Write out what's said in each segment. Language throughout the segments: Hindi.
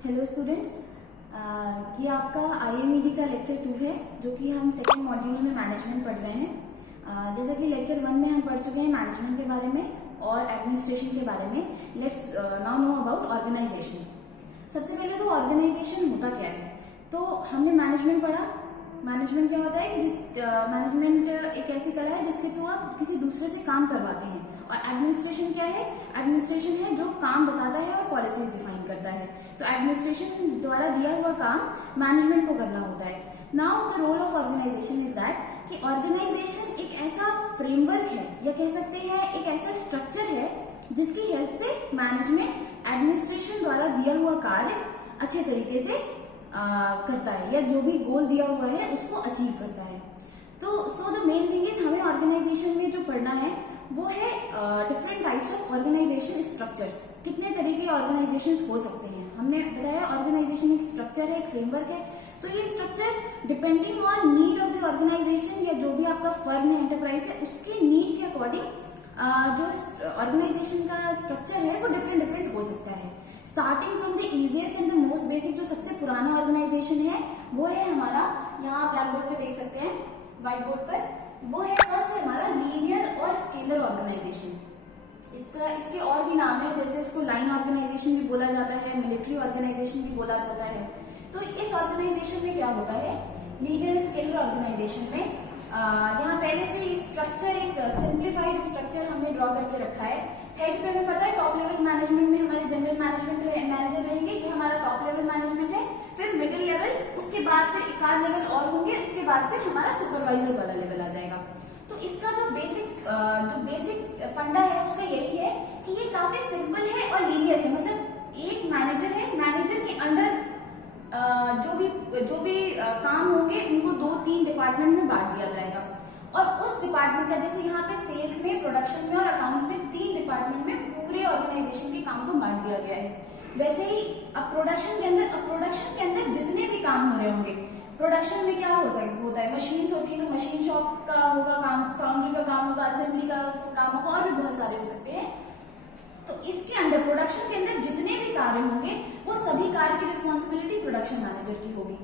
हेलो स्टूडेंट्स, ये आपका IMED का लेक्चर 2 है जो कि हम सेकेंड मॉड्यूल में मैनेजमेंट पढ़ रहे हैं। जैसा कि लेक्चर 1 में हम पढ़ चुके हैं मैनेजमेंट के बारे में और एडमिनिस्ट्रेशन के बारे में। Let's now know about organisation. सबसे पहले तो ऑर्गेनाइजेशन होता क्या है, तो हमने मैनेजमेंट पढ़ा। मैनेजमेंट क्या होता है कि मैनेजमेंट एक ऐसी कला है जिसके थ्रू आप किसी दूसरे से काम करवाते हैं। और एडमिनिस्ट्रेशन क्या है? एडमिनिस्ट्रेशन है जो काम बताता है और पॉलिसीज डिफाइन करता है। तो एडमिनिस्ट्रेशन द्वारा दिया हुआ काम मैनेजमेंट को करना होता है। Now the role of organisation is that कि ऑर्गेनाइजेशन एक ऐसा फ्रेमवर्क है या कह सकते हैं एक ऐसा स्ट्रक्चर है जिसकी हेल्प से मैनेजमेंट एडमिनिस्ट्रेशन द्वारा दिया हुआ कार्य अच्छे तरीके से करता है या जो भी गोल दिया हुआ है उसको अचीव करता है। तो so the main thing is हमें ऑर्गेनाइजेशन में जो पढ़ना है वो है different types of organisation structures. कितने तरीके के ऑर्गेनाइजेशन हो सकते हैं हमने बताया। ऑर्गेनाइजेशन एक स्ट्रक्चर है, एक फ्रेमवर्क है। तो ये structure depending on need of the organisation या जो भी आपका फर्म है, एंटरप्राइज है, उसके नीड के अकॉर्डिंग जो ऑर्गेनाइजेशन का स्ट्रक्चर है वो डिफरेंट हो सकता है। Starting from the easiest and the most basic, जो सबसे पुराना ऑर्गेनाइजेशन है वो है हमारा, यहाँ ब्लैक बोर्ड पे देख सकते हैं, व्हाइट बोर्ड पर, वो है फर्स्ट है हमारा लीनियर और स्केलर ऑर्गेनाइजेशन। इसके और भी नाम है, जैसे इसको लाइन ऑर्गेनाइजेशन भी बोला जाता है, मिलिट्री ऑर्गेनाइजेशन भी बोला जाता है। तो इस ऑर्गेनाइजेशन में क्या होता है, लीनियर स्केलर ऑर्गेनाइजेशन में यहाँ पहले से स्ट्रक्चर एक सिंप्लीफाइड स्ट्रक्चर हमने ड्रॉ करके रखा है। हेड पे हमें पता है टॉप लेवल मैनेजमेंट में हमारे जनरल मैनेजमेंट मैनेजर रहेंगे, ये हमारा टॉप लेवल मैनेजमेंट है। फिर मिडिल लेवल, उसके बाद फिर एक आध लेवल और होंगे, उसके बाद फिर हमारा सुपरवाइजर वाला लेवल आ जाएगा। तो इसका जो बेसिक फंडा है उसका यही है कि ये काफी सिंपल है और लीनियर है। मतलब एक मैनेजर है, मैनेजर के अंडर जो भी काम होंगे उनको 2-3 डिपार्टमेंट में बांट दिया जाएगा। और उस डिपार्टमेंट का, जैसे यहाँ पे सेल्स में, प्रोडक्शन में और अकाउंट्स में 3 डिपार्टमेंट में पूरे ऑर्गेनाइजेशन के काम को बांट दिया गया है। वैसे ही अब प्रोडक्शन के अंदर जितने भी काम हो रहे होंगे, प्रोडक्शन में क्या होता है, मशीन्स होती है तो मशीन शॉप का होगा काम, फाउंड्री का काम होगा, असेंबली का काम होगा और भी बहुत सारे हो सकते हैं। तो इसके अंदर प्रोडक्शन के अंदर जितने भी कार्य होंगे वो सभी कार्य की रिस्पॉन्सिबिलिटी प्रोडक्शन मैनेजर की होगी।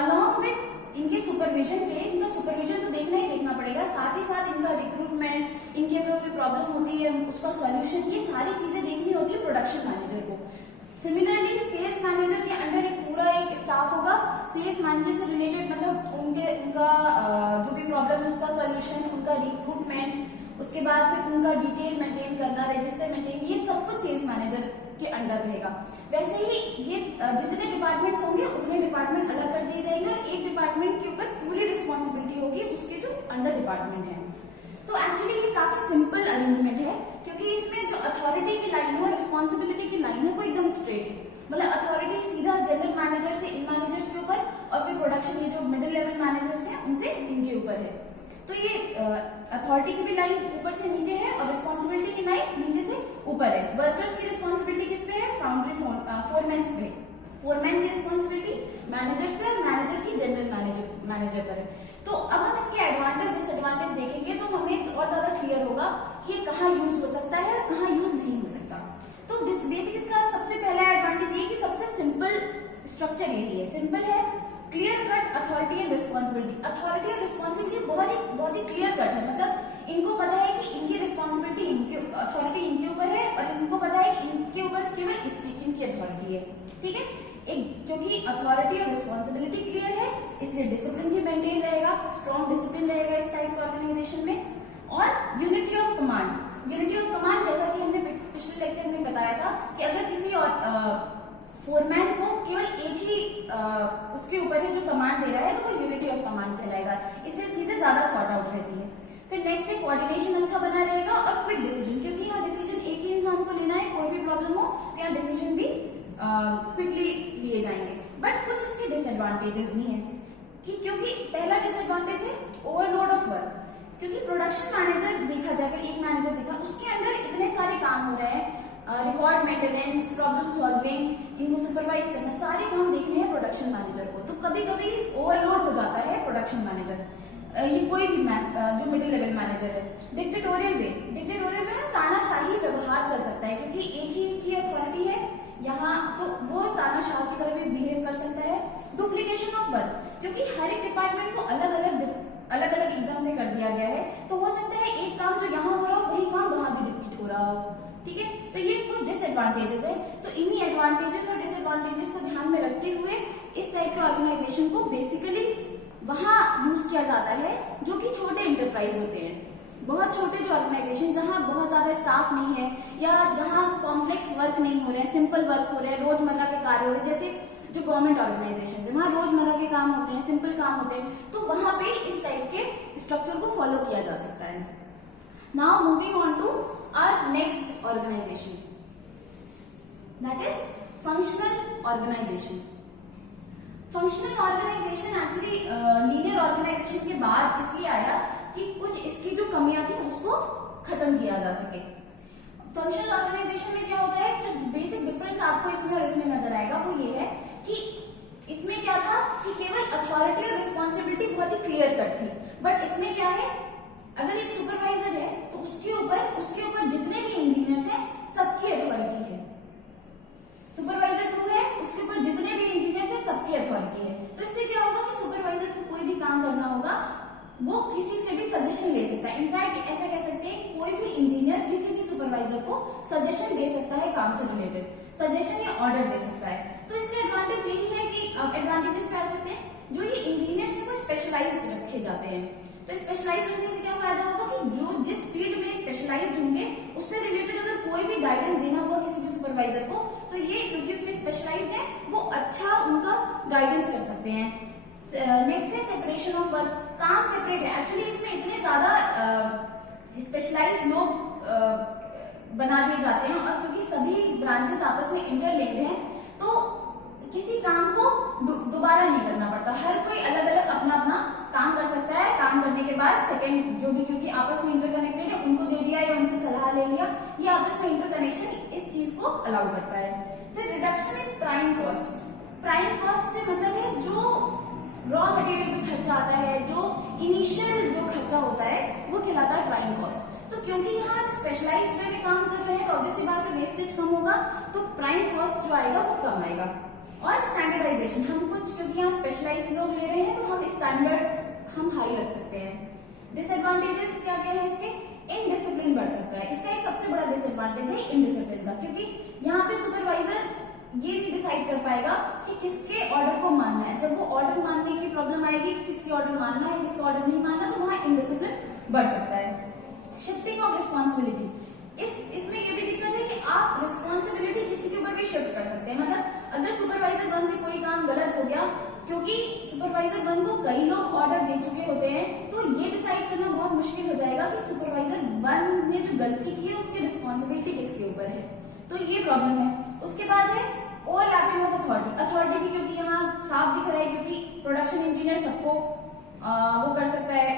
अलॉन्ग विद इनके सुपरविजन के, इनका सुपरविजन तो देखना ही देखना पड़ेगा, साथ ही साथ इनका रिक्रूटमेंट, इनकी अगर कोई प्रॉब्लम होती है उसका सॉल्यूशन, ये सारी चीजें देखनी होती है प्रोडक्शन मैनेजर को। सिमिलरली सेल्स मैनेजर के अंडर एक पूरा एक स्टाफ होगा। सेल्स मैनेजर से रिलेटेड मतलब उनका जो भी प्रॉब्लम है उसका सॉल्यूशन, उनका रिक्रूटमेंट, उसके बाद फिर उनका डिटेल मेंटेन करना, रजिस्टर मेंटेन, ये सब कुछ सेल्स मैनेजर के अंडर रहेगा। वैसे ही ये जितने डिपार्टमेंट्स होंगे उतने डिपार्टमेंट अलग कर दिए जाएंगे और एक डिपार्टमेंट के ऊपर पूरी रिस्पॉन्सिबिलिटी होगी उसके जो अंडर डिपार्टमेंट है। तो एक्चुअली ये काफी सिंपल अरेंजमेंट है क्योंकि इसमें जो अथॉरिटी की लाइन है और रिस्पॉन्सिबिलिटी की लाइन है वो एकदम स्ट्रेट है। मतलब अथॉरिटी सीधा जनरल मैनेजर से इन मैनेजर्स के ऊपर और फिर प्रोडक्शन ये जो मिडिल लेवल मैनेजर्स हैं उनसे इनके ऊपर है। तो ये अथॉरिटी की भी लाइन ऊपर से नीचे है और रिस्पॉन्सिबिलिटी की लाइन नीचे से ऊपर है। वर्कर्स की रिस्पॉन्सिबिलिटी किस पे है? फाउंड्री फोरमैन पे। फोरमैन की रिस्पॉन्सिबिलिटी मैनेजर्स पे और मैनेजर की जनरल मैनेजर पर है। तो अब हम इसके एडवांटेज डिसएडवांटेज देखेंगे तो हमें और ज्यादा क्लियर होगा कि ये कहाँ यूज हो सकता है और कहाँ यूज नहीं हो सकता। तो बेसिक इसका सबसे पहला एडवांटेज ये कि सबसे सिंपल स्ट्रक्चर यही है, सिंपल है, clear cut authority and responsibility. Authority और रिस्पॉन्सिबिलिटी बहुत ही क्लियर कट है। मतलब इनको पता है कि इनकी रिस्पॉन्सिबिलिटी, अथॉरिटी इनके ऊपर है और इनको पता है कि इनके ऊपर केवल इनकी अथॉरिटी है। ठीक है, एक क्योंकि अथॉरिटी और रिस्पॉन्सिबिलिटी क्लियर है इसलिए डिसिप्लिन भी मेंटेन रहेगा, स्ट्रॉन्ग डिसिप्लिन रहेगा इस टाइप के ऑर्गेनाइजेशन में। और यूनिटी ऑफ कमांड, जैसा कि हमने पिछले लेक्चर में बताया था कि अगर किसी और फोरमैन को केवल एक ही उसके ऊपर है जो कमांड दे रहा है तो वो यूनिटी ऑफ कमांड कहलाएगा। इससे चीजें ज्यादा सॉर्ट आउट रहती है। फिर नेक्स्ट है कोऑर्डिनेशन अच्छा बना रहेगा और क्विक डिसीजन, क्योंकि यहाँ डिसीजन एक ही इंसान को लेना है, कोई भी प्रॉब्लम हो तो यहाँ डिसीजन भी क्विकली लिए जाएंगे। बट कुछ इसके डिसएडवांटेजेस भी हैं कि क्योंकि पहला डिसएडवांटेज है ओवरलोड ऑफ वर्क। क्योंकि प्रोडक्शन मैनेजर देखा जाएगा, एक मैनेजर देखा, उसके अंदर इतने सारे काम हो रहे हैं, रिकॉर्ड मेंटेनेंस, प्रॉब्लम सॉल्विंग, इनको सुपरवाइज करना, सारे काम देखने हैं प्रोडक्शन मैनेजर को। तो कभी कभी ओवरलोड हो जाता है प्रोडक्शन मैनेजर, ये कोई भी जो मिडिल लेवल मैनेजर है। डिक्टेटोरियल में तानाशाही व्यवहार चल सकता है क्योंकि एक ही की अथॉरिटी है यहाँ, तो वो तानाशाह की भी बिहेव कर सकता है। डुप्लीकेशन ऑफ वर्क, क्योंकि हर एक डिपार्टमेंट को अलग अलग एकदम से कर दिया गया है, तो हो सकता है एक काम जो यहाँ हो रहा हो वही काम वहां भी रिपीट हो रहा हो। ठीक है, तो ये कुछ डिसएडवांटेजेस है। तो इन्हीं एडवांटेजेस और डिसएडवांटेजेस को ध्यान में रखते हुए इस टाइप के ऑर्गेनाइजेशन को बेसिकली वहां यूज किया जाता है जो कि छोटे इंटरप्राइज होते हैं, बहुत छोटे जो ऑर्गेनाइजेशन जहां बहुत ज्यादा स्टाफ नहीं है या जहां कॉम्प्लेक्स वर्क नहीं हो रहे हैं, सिंपल वर्क हो रहे हैं, रोजमर्रा के कार्य हो रहे हैं, जैसे जो गवर्नमेंट ऑर्गेनाइजेशन है वहां रोजमर्रा के काम होते हैं, सिंपल काम होते हैं, तो वहां पे इस टाइप के स्ट्रक्चर को फॉलो किया जा सकता है। Now moving on to our next organisation, that is functional organisation. Functional organisation actually linear organisation के बाद इसलिए आया कि कुछ इसकी जो कमियां थी उसको खत्म किया जा सके। फंक्शनल ऑर्गेनाइजेशन में क्या होता है, जो बेसिक डिफरेंस आपको इसमें और इसमें नजर आएगा वो ये है कि इसमें क्या था कि केवल अथॉरिटी और रिस्पॉन्सिबिलिटी बहुत ही क्लियर कट थी, बट इसमें क्या है, अगर एक सुपरवाइजर है तो उसके ऊपर जितने भी इंजीनियर्स हैं सबकी अथॉरिटी है। सुपरवाइजर 2 है, उसके ऊपर जितने भी इंजीनियर्स हैं सबकी अथॉरिटी है। तो इससे क्या होगा कि सुपरवाइजर को कोई भी काम करना होगा वो किसी से भी सजेशन ले सकता है। इनफैक्ट ऐसा कह सकते हैं कि कोई भी इंजीनियर किसी भी सुपरवाइजर को सजेशन दे सकता है, काम से रिलेटेड सजेशन या ऑर्डर दे सकता है। तो इसके एडवांटेज यही है कि एडवांटेजेस क्या आ सकते हैं, जो ये इंजीनियर्स हैं वो स्पेशलाइज्ड रखे जाते हैं। तो स्पेशलाइज्ड रखने से क्या फायदा होगा कि जो जिस फील्ड में स्पेशलाइज्ड होंगे उससे रिलेटेड अगर कोई भी गाइडेंस देना हुआ किसी भी सुपरवाइजर को, तो ये क्योंकि उसमें स्पेशलाइज्ड है वो अच्छा उनका गाइडेंस कर सकते हैं। नेक्स्ट है सेपरेशन ऑफ वर्क, काम सेपरेट है। एक्चुअली इसमें इतने ज्यादा स्पेशलाइज्ड लोग बना दिए जाते हैं और क्योंकि सभी ब्रांचेस आपस में इंटरलिंक्ड हैं तो किसी काम को दोबारा नहीं करना पड़ता, हर कोई अलग अलग अपना अपना काम कर सकता है। काम करने के बाद सेकंड जो भी क्योंकि आपस में इंटरकनेक्टेड है उनको दे दिया या उनसे सलाह ले लिया, ये आपस में इंटरकनेक्शन इस चीज को अलाउ करता है। फिर reduction in prime cost, prime cost से मतलब है जो रॉ मटेरियल पे खर्चा आता है, जो इनिशियल जो खर्चा होता है वो कहलाता है प्राइम कॉस्ट। तो क्योंकि यहाँ स्पेशलाइज्ड वे में काम कर रहे हैं तो ऑब्वियसली बात है वेस्टेज कम होगा, तो प्राइम कॉस्ट जो आएगा वो कम आएगा। और स्टैंडर्डाइजेशन, हम कुछ क्योंकि यहाँ स्पेशलाइज्ड लोग ले रहे हैं तो हम स्टैंडर्ड्स हम हाई रख सकते हैं। डिसएडवांटेजेस क्या क्या है इसके, इनडिसिप्लिन बढ़ सकता है, इसका एक सबसे बड़ा डिसएडवांटेज है इनडिसिप्लिन का, क्योंकि यहाँ पे सुपरवाइजर ये नहीं डिसाइड कर पाएगा कि किसके ऑर्डर को मानना है। जब वो ऑर्डर मानने की प्रॉब्लम आएगी कि किसके ऑर्डर मानना है किसका ऑर्डर नहीं मानना, तो वहां इनडिसिप्लिन बढ़ सकता है। शिफ्टिंग ऑफ रिस्पॉन्सिबिलिटी, इसमें ये भी दिक्कत है कि आप रिस्पॉन्सिबिलिटी किसी के ऊपर भी शिफ्ट कर सकते हैं। मतलब अगर सुपरवाइजर 1 से कोई काम गलत हो गया, क्योंकि सुपरवाइजर 1 को कई लोग ऑर्डर दे चुके होते हैं, तो ये डिसाइड करना बहुत मुश्किल हो जाएगा कि सुपरवाइजर 1 ने जो गलती की है उसकी रिस्पॉन्सिबिलिटी किसके ऊपर है, तो ये प्रॉब्लम है। उसके बाद है ओवरलैपिंग ऑफ अथॉरिटी भी, क्योंकि यहाँ साफ दिख रहा है क्योंकि प्रोडक्शन इंजीनियर सबको वो कर सकता है,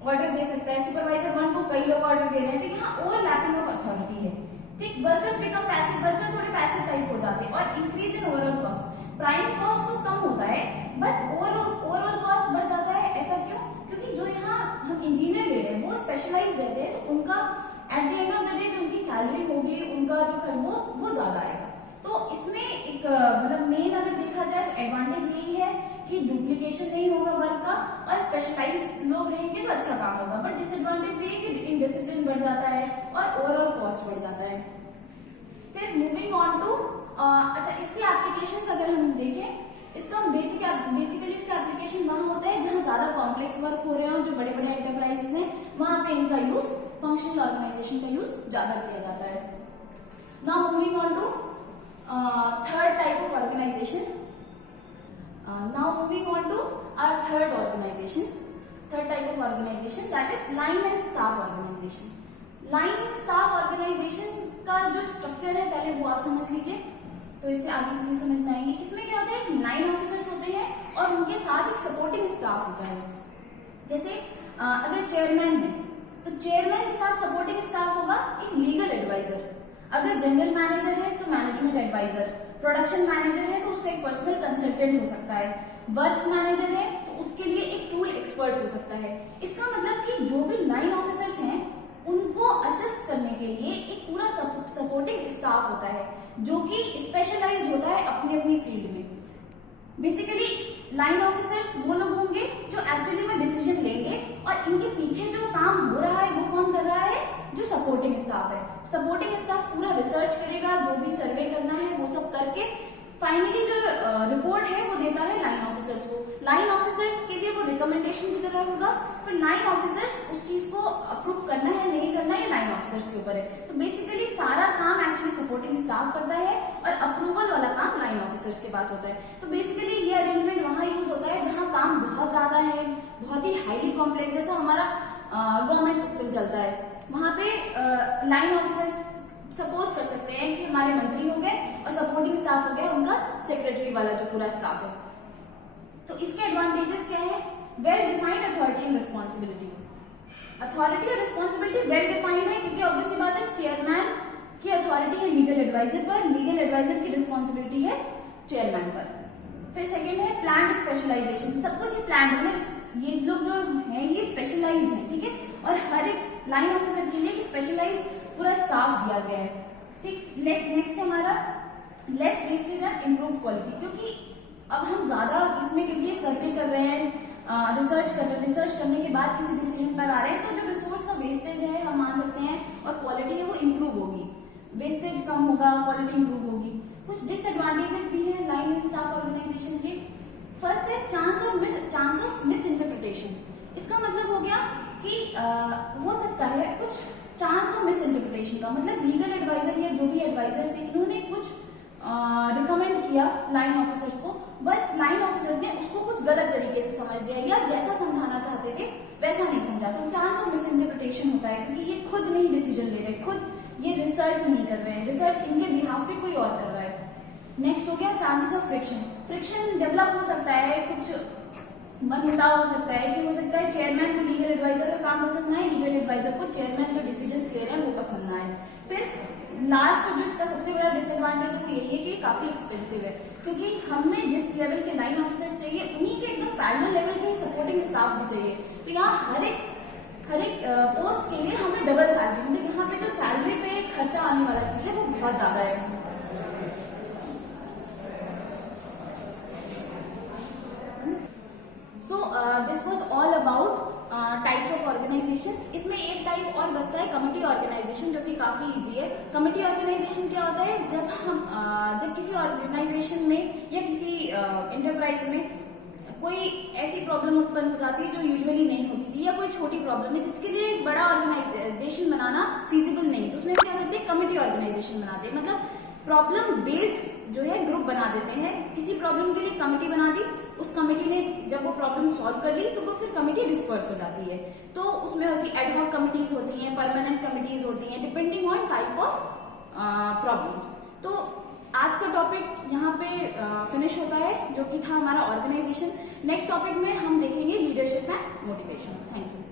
ऑर्डर दे सकता है, सुपरवाइजर 1 को कई लोग ऑर्डर दे रहे हैं, तो यहाँ ओवरलैपिंग ऑफ अथॉरिटी है। ठीक, वर्कर्स बिकम पैसिव, वर्कर थोड़े पैसिव टाइप हो जाते हैं। और increase in overall cost, prime cost तो कम होता है बट ओवरऑल कॉस्ट बढ़ जाता है। ऐसा क्यों, क्योंकि जो यहाँ हम इंजीनियर ले रहे हैं वो स्पेशलाइज रहते हैं, तो उनका at the end of the day जो उनकी सैलरी होगी, उनका जो खर्च वो ज्यादा आएगा। तो इसमें एक मतलब मेन अगर देखा जाए तो एडवांटेज यही है कि डुप्लीकेशन नहीं होगा वर्क का और स्पेशलाइज्ड लोग रहेंगे तो अच्छा काम होगा, बट डिसएडवांटेज भी है कि इनडिसिप्लिन बढ़ जाता है और ओवरऑल कॉस्ट बढ़ जाता है। फिर मूविंग ऑन टू अच्छा, इसकी एप्लीकेशंस अगर हम देखें, इसका बेसिकली इसका एप्लीकेशन वहां होता है जहां ज्यादा कॉम्प्लेक्स वर्क हो रहे हैं, जो बड़े बड़े एंटरप्राइजेस हैं वहां पे इनका यूज, फंक्शनल ऑर्गेनाइजेशन का यूज ज्यादा किया जाता है। Now moving on to third type of organization. Now moving on to our third type of organization, that is line and staff organization. Line and staff organization का जो स्ट्रक्चर है पहले वो आप समझ लीजिए, तो इससे आगे की चीज समझ में आएंगे। इसमें क्या होता है, लाइन ऑफिसर्स होते हैं और उनके साथ एक सपोर्टिंग स्टाफ होता है। जैसे अगर चेयरमैन है तो चेयरमैन के साथ सपोर्टिंग स्टाफ होगा एक लीगल एडवाइजर, अगर जनरल मैनेजर है तो मैनेजमेंट एडवाइजर, प्रोडक्शन मैनेजर है तो उसका एक पर्सनल कंसल्टेंट हो सकता है, वर्क्स मैनेजर है तो उसके लिए एक टूल एक्सपर्ट हो सकता है। इसका मतलब कि जो भी लाइन ऑफिसर्स हैं उनको उनको असिस्ट करने के लिए एक पूरा सपोर्टिंग स्टाफ होता है जो कि स्पेशलाइज्ड होता है अपनी अपनी फील्ड में। बेसिकली लाइन ऑफिसर्स वो लोग होंगे जो एक्चुअली में डिसीजन लेंगे और इनके पीछे जो काम हो रहा है वो कौन कर रहा है, जो सपोर्टिंग स्टाफ है। सपोर्टिंग स्टाफ पूरा रिसर्च करेगा, जो भी सर्वे करना है वो सब करके फाइनली जो रिपोर्ट है वो देता है लाइन ऑफिसर्स को। लाइन ऑफिसर्स के लिए वो रिकमेंडेशन की तरह होगा, फिर लाइन ऑफिसर्स उस चीज को अप्रूव करना है नहीं करना है लाइन ऑफिसर्स के ऊपर है। तो बेसिकली सारा काम एक्चुअली सपोर्टिंग स्टाफ करता है और अप्रूवल वाला काम लाइन ऑफिसर्स के पास होता है। तो बेसिकली ये अरेंजमेंट वहां यूज होता है जहां काम बहुत ज्यादा है, बहुत ही हाईली कॉम्प्लेक्स, जैसा हमारा गवर्नमेंट सिस्टम चलता है। वहां पे लाइन ऑफिसर्स सपोज कर सकते हैं कि हमारे मंत्री हो गए और सपोर्टिंग स्टाफ हो गया उनका सेक्रेटरी वाला जो पूरा स्टाफ है। तो इसके एडवांटेजेस क्या है, well defined authority and responsibility. Authority और रिस्पॉन्सिबिलिटी वेल डिफाइंड है क्योंकि ऑब्वियसली बात है चेयरमैन की अथॉरिटी है लीगल एडवाइजर पर, लीगल एडवाइजर की रिस्पॉन्सिबिलिटी है चेयरमैन पर। फिर सेकेंड है प्लान्ड स्पेशलाइजेशन, सब कुछ प्लान, मतलब ये लोग जो है ये स्पेशलाइज्ड है, ठीक है, और हर एक लाइन ऑफिसर के लिए स्पेशलाइज्ड पूरा स्टाफ दिया गया है, ठीक। नेक्स्ट है हमारा less wastage and improve quality, क्योंकि अब हम ज्यादा इसमें क्योंकि सर्वे कर रहे हैं, रिसर्च कर रहे हैं, रिसर्च करने के बाद किसी डिसीजन पर आ रहे हैं, तो जो रिसोर्स का वेस्टेज है हम मान सकते हैं और क्वालिटी है वो इम्प्रूव होगी, वेस्टेज कम होगा, क्वालिटी इम्प्रूव होगी। कुछ डिसएडवांटेजेस भी है लाइन स्टाफ ऑर्गेनाइजेशन के। फर्स्ट है चांस ऑफ मिस इंटरप्रिटेशन। इसका मतलब हो गया कि हो सकता है कुछ चांस ऑफ मिस इंटरप्रिटेशन का मतलब लीगल एडवाइजर या जो भी एडवाइजर्स थे इन्होंने कुछ रिकमेंड किया लाइन ऑफिसर्स को, बट लाइन ऑफिसर ने उसको कुछ गलत तरीके से समझ लिया या जैसा समझाना चाहते थे वैसा नहीं समझा, तो चांस ऑफ मिस इंटरप्रिटेशन होता है क्योंकि ये खुद नहीं डिसीजन ले रहे, खुद ये रिसर्च नहीं कर रहे हैं, रिसर्च इनके बिहाफ पे कोई और कर रहा है। नेक्स्ट हो गया chances of friction. Friction develop हो सकता है, कुछ मनमुटाव हो सकता है कि हो सकता है चेयरमैन को लीगल एडवाइजर का काम पसंद ना आए, लीगल एडवाइजर को चेयरमैन जो डिसीजन ले रहे हैं वो पसंद ना आए। फिर लास्ट जो इसका सबसे बड़ा डिसएडवांटेज है वो यही है कि काफी एक्सपेंसिव है, क्योंकि हमें जिस लेवल के लाइन ऑफिसर्स चाहिए उन्हीं के एकदम पैरेलल लेवल के सपोर्टिंग स्टाफ भी चाहिए। तो यहाँ हर एक पोस्ट के लिए हमें डबल सैलरी, मतलब यहाँ पे जो सैलरी पे खर्चा आने वाला चीज है वो बहुत ज्यादा है। So this was all about types of organisation. इसमें एक टाइप और बचता है कमिटी ऑर्गेनाइजेशन, जो कि काफी इजी है। कमिटी ऑर्गेनाइजेशन क्या होता है, जब किसी ऑर्गेनाइजेशन में या किसी इंटरप्राइज में कोई ऐसी प्रॉब्लम उत्पन्न हो जाती है जो यूजुअली नहीं होती थी, या कोई छोटी प्रॉब्लम है जिसके लिए एक बड़ा ऑर्गेनाइजेशन बनाना फिजिबल नहीं, तो उसमें क्या करते हैं, कमिटी ऑर्गेनाइजेशन बनाते हैं। मतलब प्रॉब्लम बेस्ड जो है ग्रुप बना देते हैं, किसी प्रॉब्लम के लिए कमिटी बना दी, उस कमिटी ने जब वो प्रॉब्लम सॉल्व कर ली तो वो फिर कमिटी डिस्पर्स हो जाती है। तो उसमें होती है एडहॉक कमिटीज होती हैं, परमानेंट कमिटीज होती हैं, depending on type of problems. तो आज का टॉपिक यहाँ पे फिनिश होता है, जो कि था हमारा ऑर्गेनाइजेशन। नेक्स्ट टॉपिक में हम देखेंगे leadership and motivation. Thank you.